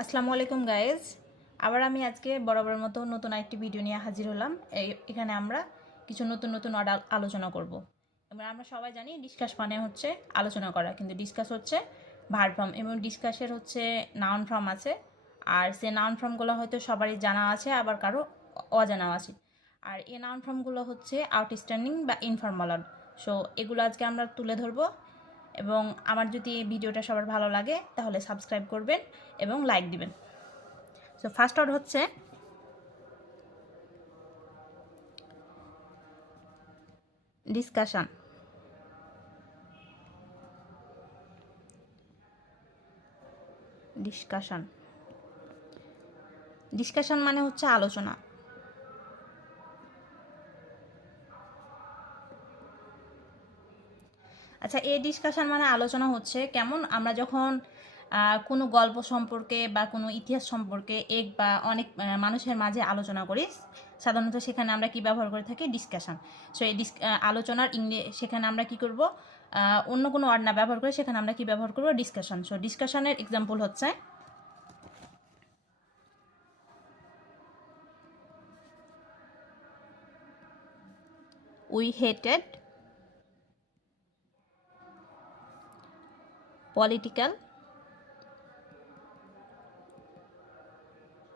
আসসালামু আলাইকুম গাইজ। আবার আমি আজকে বরাবরের মতো নতুন একটি ভিডিও নিয়ে হাজির হলাম। এখানে আমরা কিছু নতুন নতুন ওয়ার্ড আলোচনা করব। এবার আমরা সবাই জানি ডিসকাস মানে হচ্ছে আলোচনা করা, কিন্তু ডিসকাস হচ্ছে ভার্ব ফর্ম এবং ডিসকাসের হচ্ছে নাউন ফর্ম আছে। আর সে নাউন ফর্মগুলো হয়তো সবারই জানা আছে, আবার কারো অজানাও আছে। আর এই নাউন ফর্মগুলো হচ্ছে আউটস্ট্যান্ডিং বা ইনফর্মাল ওয়ার্ড। সো এগুলো আজকে আমরা তুলে ধরবো। এবং আমার যদি এই ভিডিওটা সবার ভালো লাগে তাহলে সাবস্ক্রাইব করবেন এবং লাইক দিবেন। সো ফার্স্ট ওয়ার্ড হচ্ছে ডিসকাশন। ডিসকাশন ডিসকাশন মানে হচ্ছে আলোচনা। আচ্ছা, এই ডিসকাশন মানে আলোচনা হচ্ছে কেমন, আমরা যখন কোনো গল্প সম্পর্কে বা কোনো ইতিহাস সম্পর্কে এক বা অনেক মানুষের মাঝে আলোচনা করি, সাধারণত সেখানে আমরা কি ব্যবহার করে থাকি? ডিসকাশন। সো এই আলোচনার সেখানে আমরা কি করব? অন্য কোনো ওয়ার্ড না ব্যবহার করে সেখানে আমরা কি ব্যবহার করব? ডিসকাশন। সো ডিসকাশনের এক্সাম্পল হচ্ছে উই হেটেড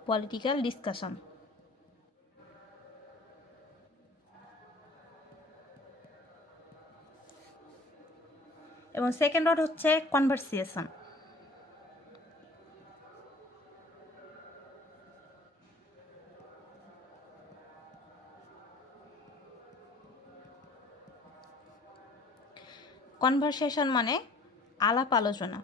পলিটিক্যাল ডিসকাশন। এবং সেকেন্ড ওয়ার্ড হচ্ছে কনভারসেশন। কনভারসেশন মানে আলাপ আলোচনা।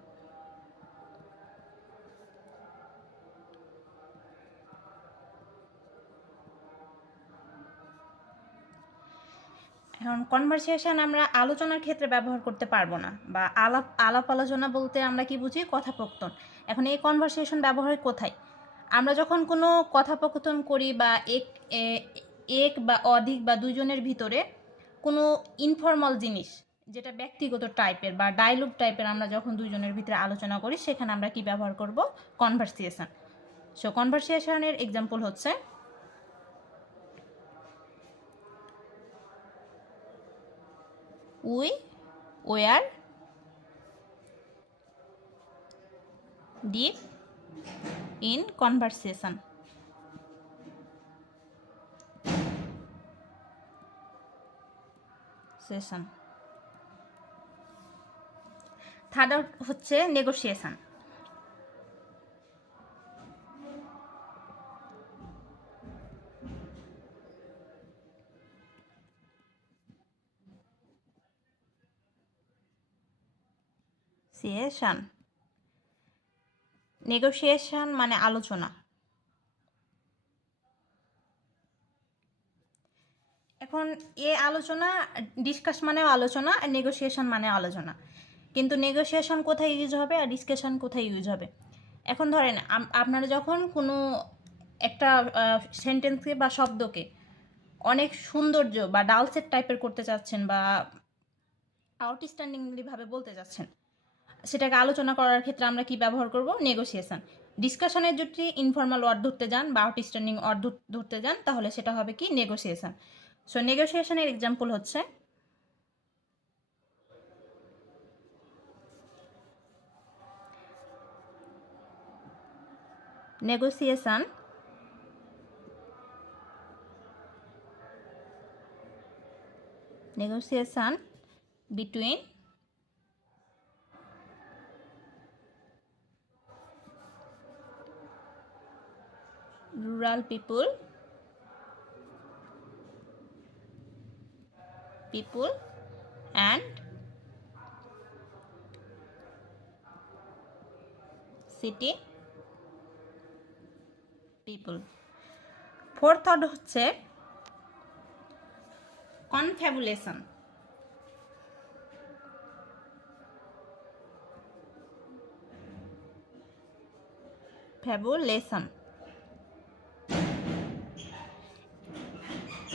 এখন কনভারসেশন আমরা আলোচনার ক্ষেত্রে ব্যবহার করতে পারবো না, বা আলাপ আলাপ আলোচনা বলতে আমরা কি বুঝি? কথোপকথন। এখন এই কনভারসেশন ব্যবহার কোথায়? আমরা যখন কোনো কথোপকথন করি বা এক বা অধিক বা দুইজনের ভিতরে কোনো ইনফর্মাল জিনিস, যেটা ব্যক্তিগত টাইপের বা ডায়লগ টাইপের, আমরা যখন দুইজনের ভিতরে আলোচনা করি সেখানে আমরা কি ব্যবহার করব? কনভারসেশন। সো কনভারসেশনের এক্সাম্পল হচ্ছে we were deep in conversation. Third হচ্ছে নেগোসিয়েশন। নেগোসিয়েশন মানে আলোচনা। এখন আলোচনা, ডিসকাস মানেও আলোচনা আর নেগোসিয়েশন মানে আলোচনা, কিন্তু নেগোসিয়েশন কোথায় ইউজ হবে আর ডিসকাশন কোথায় ইউজ হবে? এখন ধরেন আপনারা যখন কোনো একটা সেন্টেন্সকে বা শব্দকে অনেক সৌন্দর্য বা ডালসেট টাইপের করতে চাচ্ছেন বা আউটস্ট্যান্ডিংলি ভাবে বলতে চাচ্ছেন, সেটাকে আলোচনা করার ক্ষেত্রে আমরা কি ব্যবহার করব? নেগোসিয়েশন। ডিসকাশনের যদি ইনফর্মাল ওয়ার্ড ধরতে যান বা আউটস্ট্যান্ডিং ওয়ার্ড ধরতে যান তাহলে সেটা হবে কি? নেগোসিয়েশন। সো নেগোসিয়েশনের এক্সাম্পল হচ্ছে negotiation between rural people and city people. Fourth word হচ্ছে কনফ্যাবুলেশন।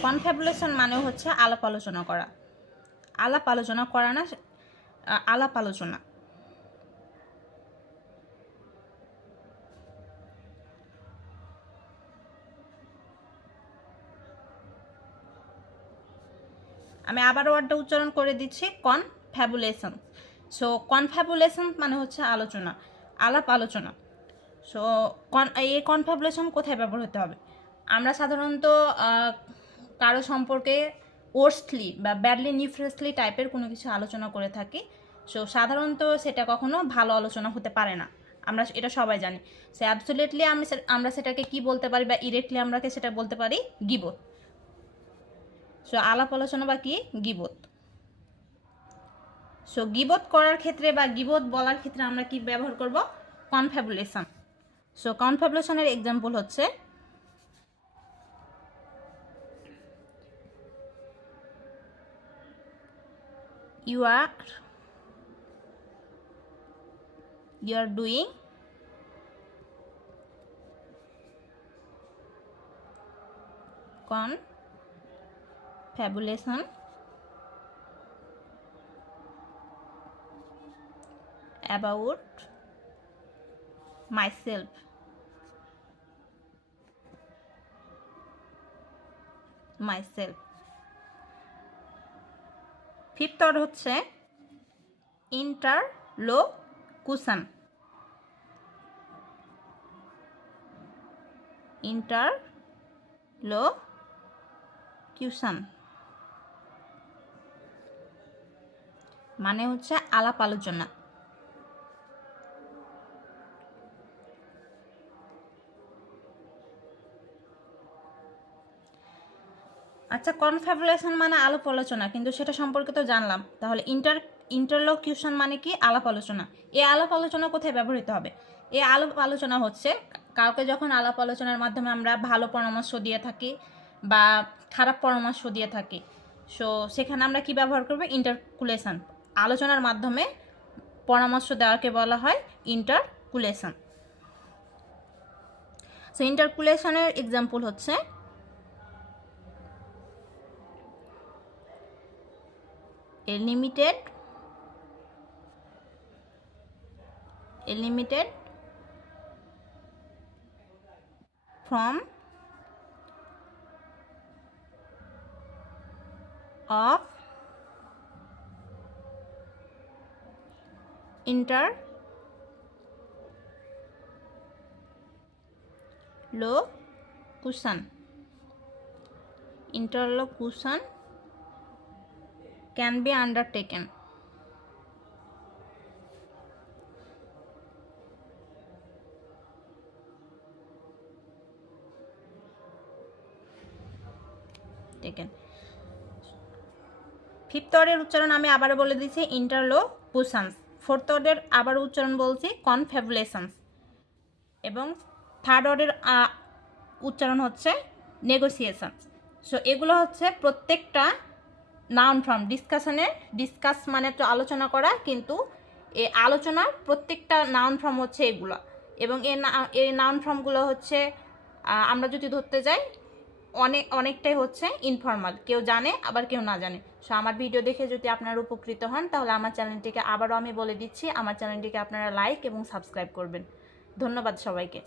কনফ্যাবুলেশন মানে হচ্ছে আলাপ আলোচনা করা। আলাপ আলোচনা করা না, আলাপ আলোচনা। আমি আবার ওয়ার্ডটা উচ্চারণ করে দিচ্ছি, কনফ্যাবুলেশন। সো কনফ্যাবুলেশন মানে হচ্ছে আলোচনা, আলাপ আলোচনা। সো এই কনফ্যাবুলেশন কোথায় ব্যবহার হতে হবে? আমরা সাধারণত কারো সম্পর্কে ওর্সলি বা ব্যাডলি নিউট্রাসলি টাইপের কোনো কিছু আলোচনা করে থাকি। সো সাধারণত সেটা কখনো ভালো আলোচনা হতে পারে না, আমরা এটা সবাই জানি। সো অ্যাবসলিউটলি আমরা সেটাকে কি বলতে পারি, বা ইরেক্টলি আমরা সেটা বলতে পারি গিবত। সো আলাপ আলোচনা বা কি গিবত। সো গিবত করার ক্ষেত্রে বা গিবত বলার ক্ষেত্রে আমরা কি ব্যবহার করব? কনফ্যাবুলেশন। সো কনফ্যাবুলেশনের এক্সাম্পল হচ্ছে you are doing confabulation about myself. Fifth word হচ্ছে ইন্টারলোকুশন। মানে হচ্ছে আলাপ আলোচনা। আচ্ছা, কনফ্যাবুলেশন মানে আলাপ আলোচনা, কিন্তু সেটা সম্পর্কে তো জানলাম। তাহলে ইন্টারলোকিউশন মানে কি? আলাপ আলোচনা। এই আলাপ আলোচনা কোথায় ব্যবহৃত হবে? এই আলাপ আলোচনা হচ্ছে কাউকে যখন আলাপ আলোচনার মাধ্যমে আমরা ভালো পরামর্শ দিয়ে থাকি বা খারাপ পরামর্শ দিয়ে থাকি, সো সেখানে আমরা কি ব্যবহার করব? ইন্টারকুলেশন। আলোচনার মাধ্যমে পরামর্শ দেওয়াকে বলা হয় ইন্টারকুলেশন। সো ইন্টারকুলেশনের এক্সাম্পল হচ্ছে a limited form of interlocution can be undertaken. Fifth ওয়ার্ডের উচ্চারণ আমি আবার বলে দিচ্ছি ইন্টারলোকুশনস। ফোর্থ ওয়ার্ডের আবার উচ্চারণ বলছি কনফ্যাবুলেশনস। এবং থার্ড ওয়ার্ডের উচ্চারণ হচ্ছে নেগোসিয়েশনস। সো এগুলো হচ্ছে প্রত্যেকটা নাউন ফর্ম। ডিসকাস মানে তো আলোচনা করা, কিন্তু এই আলোচনার প্রত্যেকটা নাউন ফর্ম হচ্ছে এগুলো। এবং এই নাউন ফর্মগুলো হচ্ছে আমরা যদি ধরতে যাই অনেকটাই হচ্ছে ইনফর্মাল, কেউ জানে আবার কেউ না জানে। সো আমার ভিডিও দেখে যদি আপনারা উপকৃত হন, তাহলে আমার চ্যানেলটিকে আবারও আমি বলে দিচ্ছি, আমার চ্যানেলটিকে আপনারা লাইক এবং সাবস্ক্রাইব করবেন। ধন্যবাদ সবাইকে।